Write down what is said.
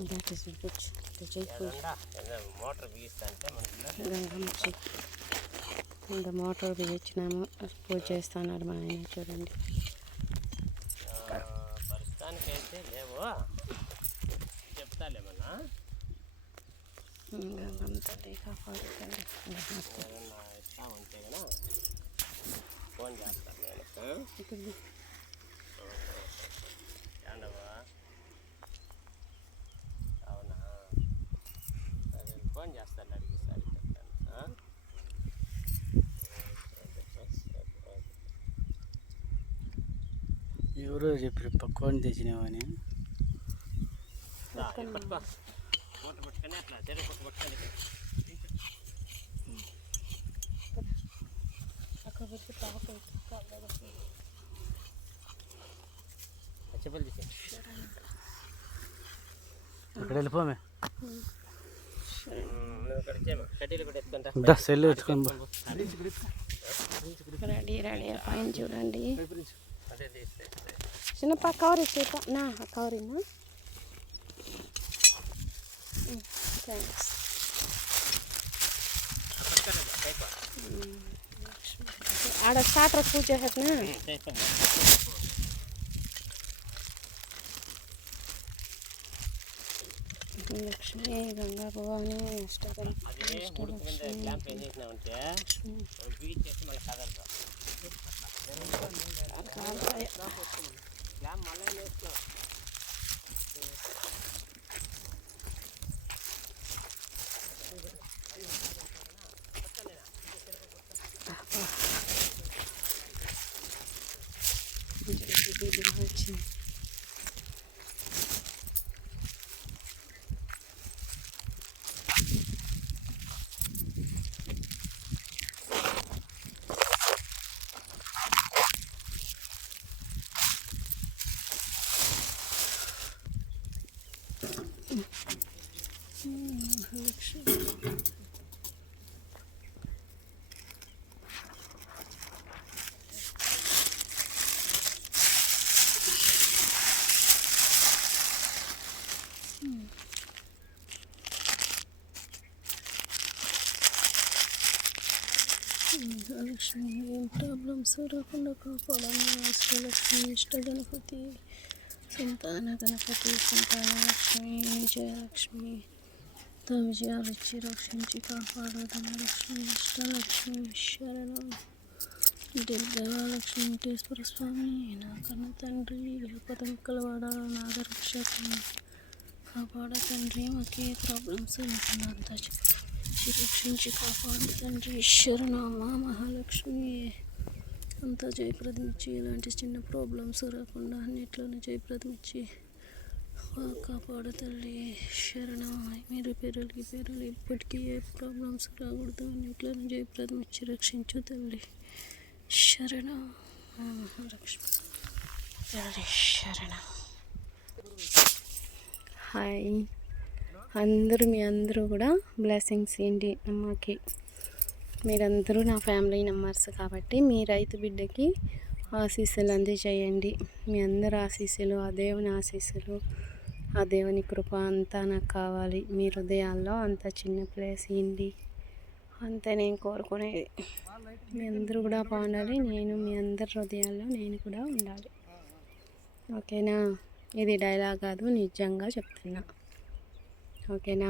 ఇంకా మోటార్ బిగించినాము, పూజ చేస్తున్నాడు మా ఆయన. చూడండి, ప్రస్తుతానికైతే లేవు, చెప్తాలేమన్నా తల్లి కాపాడుతుంది. ఇస్తా ఉంటే కదా ఫోన్ చేస్తాను నేను. ఏండవా? అవునా, సరే ఫోన్ చేస్తాను, అడిగిసారి చెప్తాను. ఎవరో చెప్పి పక్కన తెచ్చినావని పట్టుకో, మూట పట్టుకొని అట్లా చెరువు పట్టు పట్టుకొని చెప్పలు తీసి అక్కడ వెళ్ళిపోమే. కడ్డీలు కూడా ఎత్తుకుంటా, సెల్లు ఎత్తుకొని రెడీ పైన చూడండి. చిన్నప్ప కవర్ ఇచ్చేట నా కవర్ ఇమ్మా. థ్యాంక్స్. ఆడ స్టార్టర్ పూజ చేసేట్నా. లక్ష్మీ గంగా భవాని అష్టగం వచ్చింది. లక్ష్మి ఏం ప్రాబ్లమ్స్ రాకుండా కాపాడమ్మా. అష్టలక్ష్మి, ఇష్ట గణపతి, సంతాన గణపతి, సంతాన లక్ష్మి, విజయలక్ష్మి, విజయాలు ఇచ్చి రక్షించి కాపాడు ధనలక్ష్మి, ఇష్టలక్ష్మి, శరణం. దేవాలక్ష్మి, వెంకటేశ్వర స్వామి, నా కన్న తండ్రి, పదం కలవాడ, నాగరక్షకుని కాపాడ తండ్రి. మాకే ప్రాబ్లమ్స్ లేకుండా అంతా రక్షించి కాపాడు తండ్రి. శరణమా మహాలక్ష్మి, అంతా జయప్రదం ఇచ్చి, ఇలాంటి చిన్న ప్రాబ్లమ్స్ రాకుండా అన్నిట్లోనూ జయప్రదం ఇచ్చి కాపాడు తల్లి. శరణం. మీరు పేరులు ఇప్పటికీ ఏ ప్రాబ్లమ్స్ రాకూడదు, అన్నిట్లోనూ జయప్రదం ఇచ్చి రక్షించు తల్లి. శరణం మహాలక్ష్మి తల్లి. శరణం. హాయ్ అందరూ, మీ అందరూ కూడా బ్లెస్సింగ్స్ ఏంటి అమ్మకి. మీరందరూ నా ఫ్యామిలీ మెంబర్స్ కాబట్టి మీ రైతు బిడ్డకి ఆశీస్సులు అందజేయండి. మీ అందరు ఆశీస్సులు, ఆ దేవుని ఆశీస్సులు, ఆ దేవుని కృప అంతా నాకు కావాలి. మీ హృదయాల్లో అంత చిన్న ప్లేస్ ఏంటి అంతే నేను కోరుకునేది. మీ అందరూ కూడా బాగుండాలి, నేను మీ అందరి హృదయాల్లో నేను కూడా ఉండాలి. ఓకేనా? ఇది డైలాగ్ కాదు, నిజంగా చెప్తున్నా. ఓకేనా?